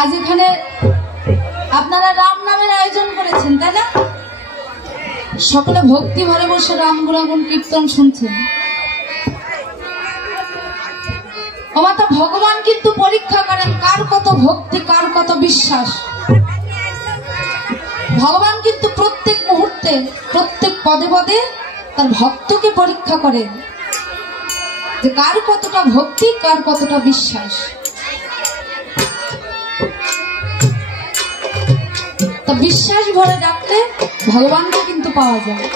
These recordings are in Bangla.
আজ এখানে আপনারা রাম নামের আয়োজন করেছেন, তাই না? সকলে ভক্তি ভরে বসে রাম গুণাগুণ কীর্তন শুনছেন। ও মাতা, ভগবান কিন্তু পরীক্ষা করেন কার কত ভক্তি, কার কত বিশ্বাস। ভগবান কিন্তু প্রত্যেক মুহূর্তে, প্রত্যেক পদে পদে তার ভক্তকে পরীক্ষা করেন যে কার কতটা ভক্তি, কার কতটা বিশ্বাস। তা বিশ্বাস ভরে ডাকলে ভগবানকে কিন্তু পাওয়া যায়,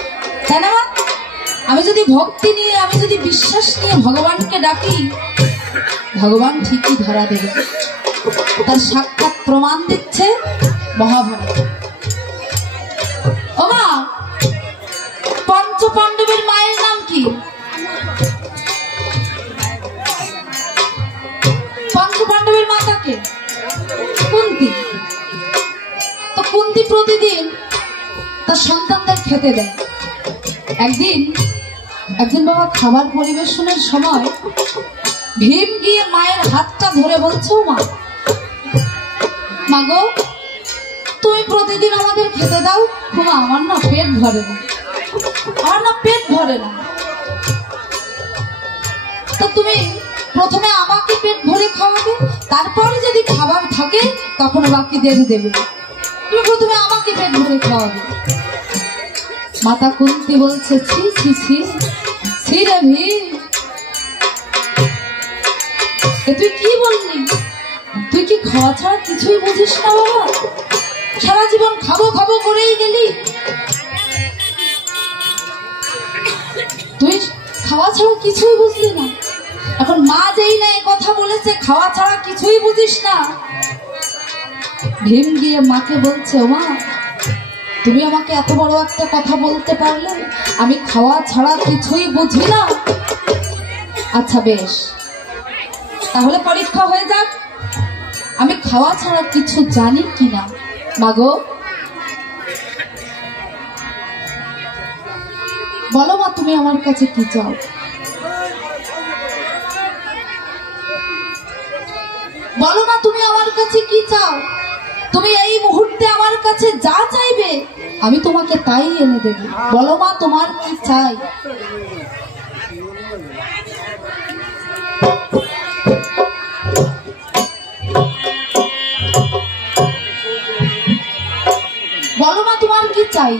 তাই না? আমি যদি ভক্তি নিয়ে, আমি যদি বিশ্বাস নিয়ে ভগবানকে ডাকি, ভগবান ঠিকই ধরা দেবে। তার সাক্ষাৎ প্রমাণ দিচ্ছে মহাভারত। ও মা, পঞ্চ পাণ্ডবের মায়ের নাম কি? পঞ্চ পাণ্ডবের মাতাকে কুন্তী। তো কুন্তী প্রতিদিন তার সন্তানদের খেতে দেয়। একদিন বাবা খাবার পরিবেশনের সময় ভীম গিয়ে মায়ের হাতটা ধরে বলছে, মা গো, তুমি প্রতিদিন আমাদের খেতে দাও। মা, আমার না পেট ভরে না, আমার না পেট ভরে না। তো তুমি প্রথমে আমাকে পেট ভরে খাওয়াবে, তারপরে যদি খাবার থাকে তখন বাকিদের দেবে। তুমি প্রথমে আমাকে পেট ভরে খাওয়াবে। মাতা কুন্তী বলছে, ছি ছি ছি ছি রে ভীম, তুই কি বললি? তুই কি খাওয়া ছাড়া কিছুই বুঝিস না বাবা? সারা জীবন খাবো খাবো করেই গেলি। তুই খাওয়া ছাড়া কিছুই বুঝলি না। এখন মা যেই না এ কথা বলেছে, খাওয়া ছাড়া কিছুই বুঝিস না। ভীম গিয়ে মাকে বলছে, মা, তুমি আমাকে এত বড় একটা কথা বলতে পারলে? আমি খাওয়া ছাড়া কিছুই বুঝি না। আচ্ছা বেশ, তাহলে পরীক্ষা হয়ে যাক, আমি খাওয়া ছাড়া কিছু জানি কিনা। মাগো, বলো মা, তুমি আমার কাছে কি চাও? বলো মা, তুমি আমার কাছে কি চাও? তুমি এই মুহূর্তে আমার কাছে যা চাইবে আমি তোমাকে তাই এনে দেব। বলো মা, তোমার কি চাই? বলো মা, তোমার কি চাই?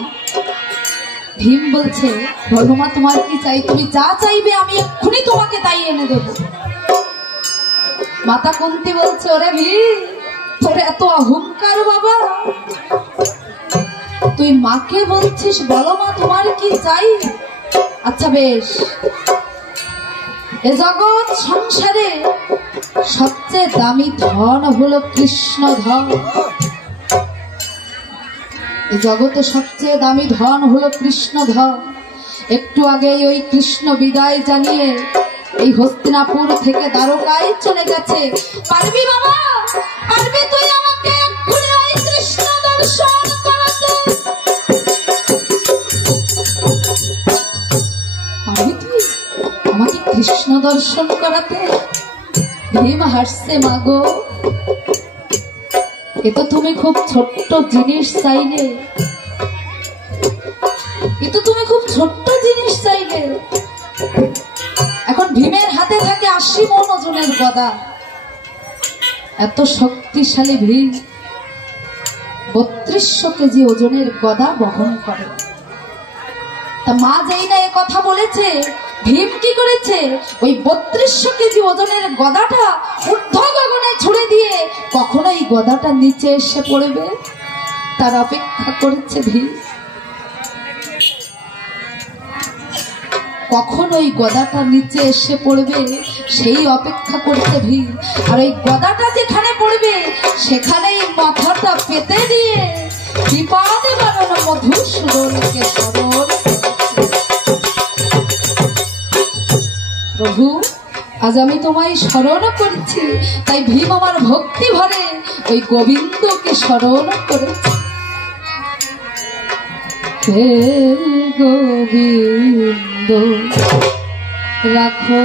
ভীম বলছে, বলো মা, তোমার কি চাই? তুমি যা চাইবে আমি এক্ষুনি তোমাকে তাই এনে দেব। মাতা কুন্তী বলছে, ওরে ভীম, তোর এত অহংকার বাবা, তুই মাকে বলছিস বলো মা তোমার কি চাই? আচ্ছা বেশ, এ জগৎ সংসারে সবচেয়ে দামি ধন হলো কৃষ্ণ ধন। এই জগতে সবচেয়ে দামি ধন হলো কৃষ্ণ ধন। একটু আগে ওই কৃষ্ণ বিদায় জানিয়ে এই হস্তিনাপুর থেকে দ্বারকায় চলে গেছে। পারবি বাবা, পারবি তুই আমাকে এক্ষুনি ওই কৃষ্ণ দর্শন করাতে? পারবি তুই আমাকে কৃষ্ণ দর্শন করাতে? ভীম হাসছে, মাগো, এ তো তুমি খুব ছোট্ট জিনিস চাইলে, এ তো তুমি খুব ছোট্ট জিনিস চাইলে। এখন ভীমের হাতে থাকে 80 মণ ওজনের গদা। এত শক্তিশালী ভীম 3200 কেজি ওজনের গদা বহন করে। তা মা যেই না এ কথা বলেছে, ভীম কি করেছে? ওই 3200 কেজি ওজনের গদাটা ঊর্ধ্ব গগনে ছুড়ে দিয়ে কখনো এই গদাটা নিচে এসে পড়বে তার অপেক্ষা করেছে ভীম। কখন ওই গদাটা নিচে এসে পড়বে সেই অপেক্ষা করছে ভীম। আর ওই গদাটা যেখানে পড়বে সেখানেই মাথাটা পেতে দিয়ে বিপদে বানানো মধুসূদনকে স্মরণ। প্রভু, আজ আমি তোমায় স্মরণ করছি, তাই ভীম আমার ভক্তি ভরে ওই গোবিন্দকে স্মরণ করেছে। হে গোবিন্দ রাখো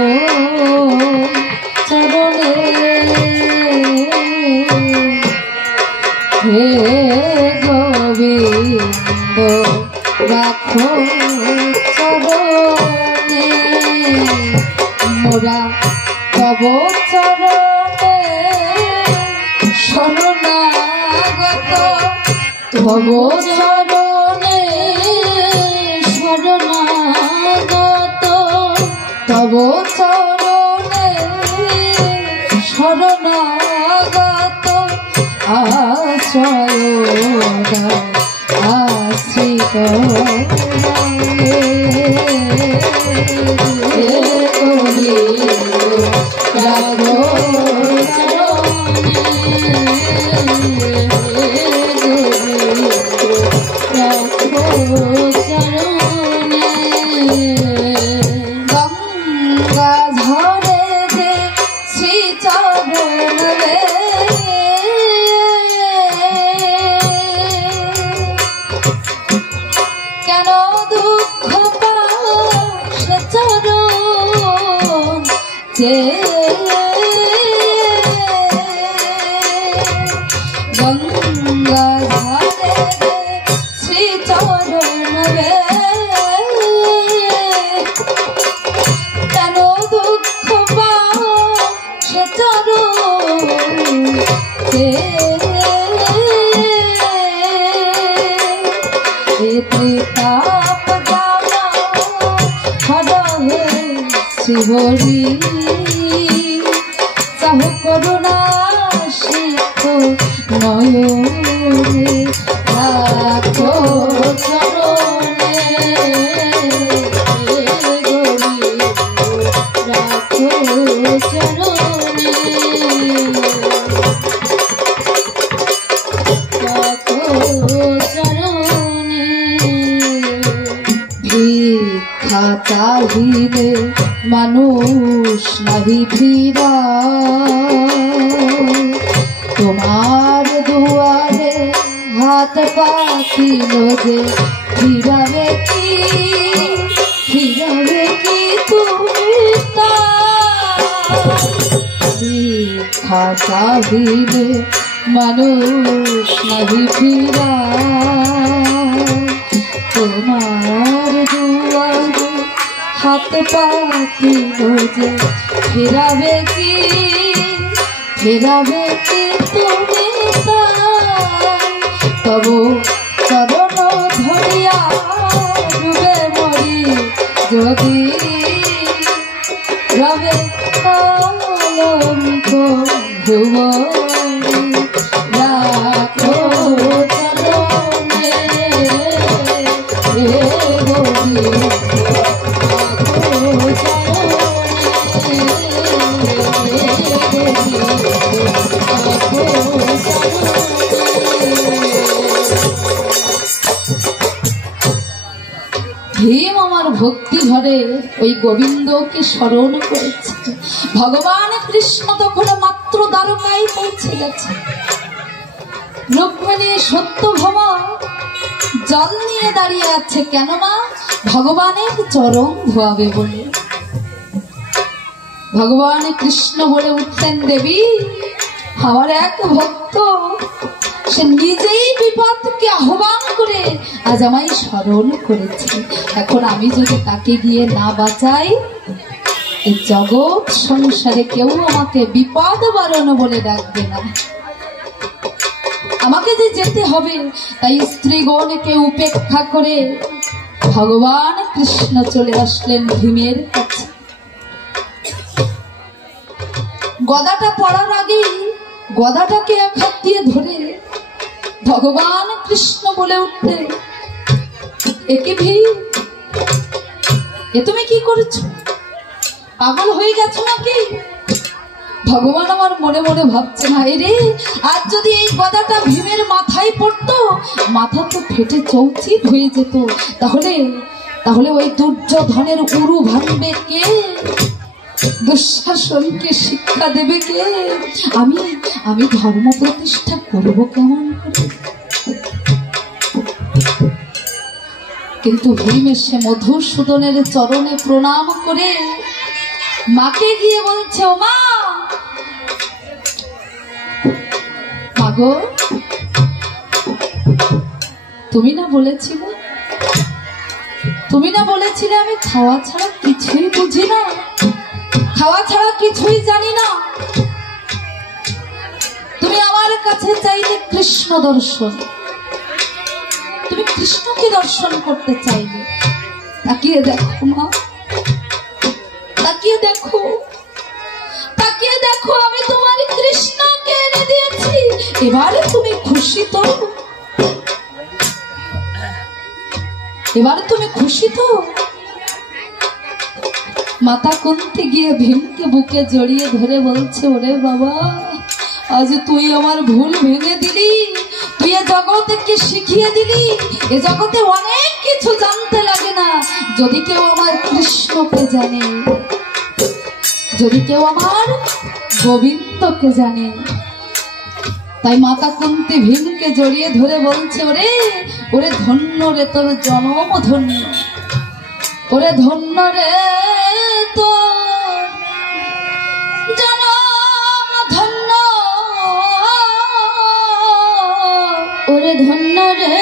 চরণে ভব চরণে শরণাগত, তব চরণে শরণাগত, আশ্রয় আশ্রিত রাঘো গঙ্গা ধরে যে শ্রীচরণ রে, কেন দুঃখ পাস চরণ যে, গঙ্গা ধরে শ্রীচরণ রে, কেন দুঃখ পাস চরণ যে, তাপ দানা হরে শ্রীহরি, চাহ করুণা শীত নয়নে, রাখো চরণে রাখো চরণে, রাখো চরণে। ভিক্ষা চাহিলে মানুষ নাহি ভিড়া, তোমার দুয়ারে হাত পাতিল যে, ফিরাবে কি তুমি তা, ভিক্ষা চাহিলে মানুষ নাহি ভিড়া, তোমার দুয়ারে হাত পাতিল যে, ফেরাবে কি তুমি তাই, তব চরণ ধরিয়া ডুবে মরি যদি, রবে কলঙ্ক ভুবনে, রাখো চরণে ভীম আমার ভক্তি ধরে ওই গোবিন্দকে স্মরণ করেছে। ভগবান কৃষ্ণ তখন মাত্র দ্বারকায় পৌঁছে গেছে। রুক্মিণী সত্যভামা জল নিয়ে দাঁড়িয়ে আছে, কেন মা? ভগবানের চরণ ধোয়াবে বলে। ভগবান কৃষ্ণ বলে উঠলেন, দেবী আমার এক ভক্ত, সে নিজেই বিপদকে আহ্বান করে আজ আমায় স্মরণ করেছে। এখন আমি যদি তাকে গিয়ে না বাঁচাই, এই জগৎ সংসারে কেউ আমাকে বিপদ বারণ বলে ডাকবে না। আমাকে যে যেতে হবে, তাই স্ত্রীগণকে উপেক্ষা করে ভগবান কৃষ্ণ চলে আসলেন ভীমের কাছে। গদাটা পড়ার আগেই গদাটাকে এক হাত দিয়ে ধরে ভগবান কৃষ্ণ বলে উঠলেন, একে ভীম, এ তুমি কি করছো? পাগল হয়ে গেছো নাকি? ভগবান আমার মনে মনে ভাবছে, না রে, আজ যদি এই গদাটা ভীমের মাথায় পড়তো, মাথা তো ফেটে চৌচির হয়ে যেত। তাহলে ওই দুর্যোধনের উরু ভাঙবে কে? দুঃশাসনকে শিক্ষা দেবে কে? আমি ধর্ম প্রতিষ্ঠা করব কেমন করে? কিন্তু ভীম এসে মধুসূদনের চরণে প্রণাম করে মাকে গিয়ে বলছে, ও মা, মাগো, তুমি না বলেছিলে আমি খাওয়া ছাড়া কিছুই বুঝি না, খাওয়া ছাড়া কিছুই জানি না। তুমি আমার কাছে চাইলে কৃষ্ণ দর্শন, তুমি কৃষ্ণকে দর্শন করতে চাইবে। তাকিয়ে দেখো মা, তাকিয়ে দেখো, তাকিয়ে দেখো, আমি তোমার কৃষ্ণকে এনে দিয়েছি। এবারে তুমি খুশি তো? এবারে তুমি খুশি তো? মাতা কুন্তি গিয়ে ভীমকে বুকে জড়িয়ে ধরে বলছে, ওরে বাবা, আজ তুই আমার ভুল ভেঙে দিলি, তুই এ জগৎকে শিখিয়ে দিলি। এ জগতে অনেক কিছু জানতে লাগে না, যদি কেউ আমার কৃষ্ণকে জানে, যদি কেউ আমার গোবিন্দকে জানে। তাই মাতা কুন্তি ভীমকে জড়িয়ে ধরে বলছে, ওরে ওরে ধন্য রে তোর জনম ধন্য, ওরে ধন্য রে তোর জনম ধন্য, ওরে ধন্য রে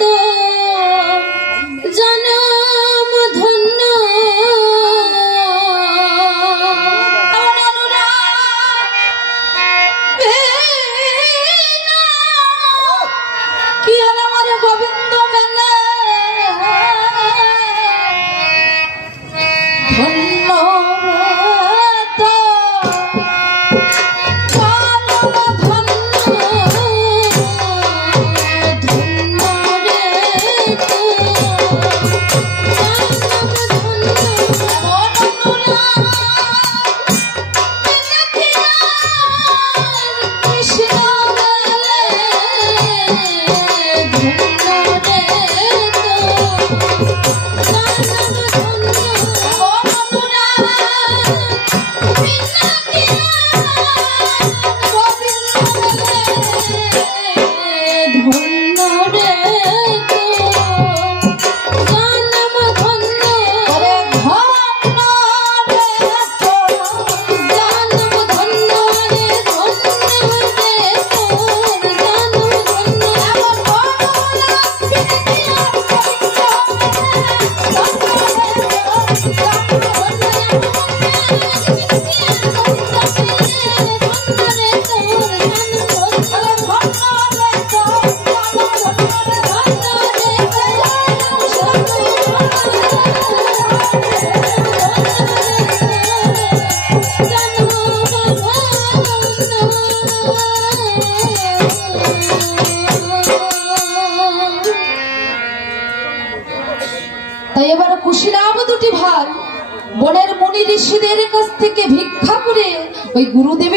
তোর জনম ধন্য। কি হলো আমার গোবিন্দ মেলে ধন্য রে তাই এবার কুশীলাভ দুটি ভাই বনের মুনি ঋষিদের কাছ থেকে ভিক্ষা করে ওই গুরুদেবের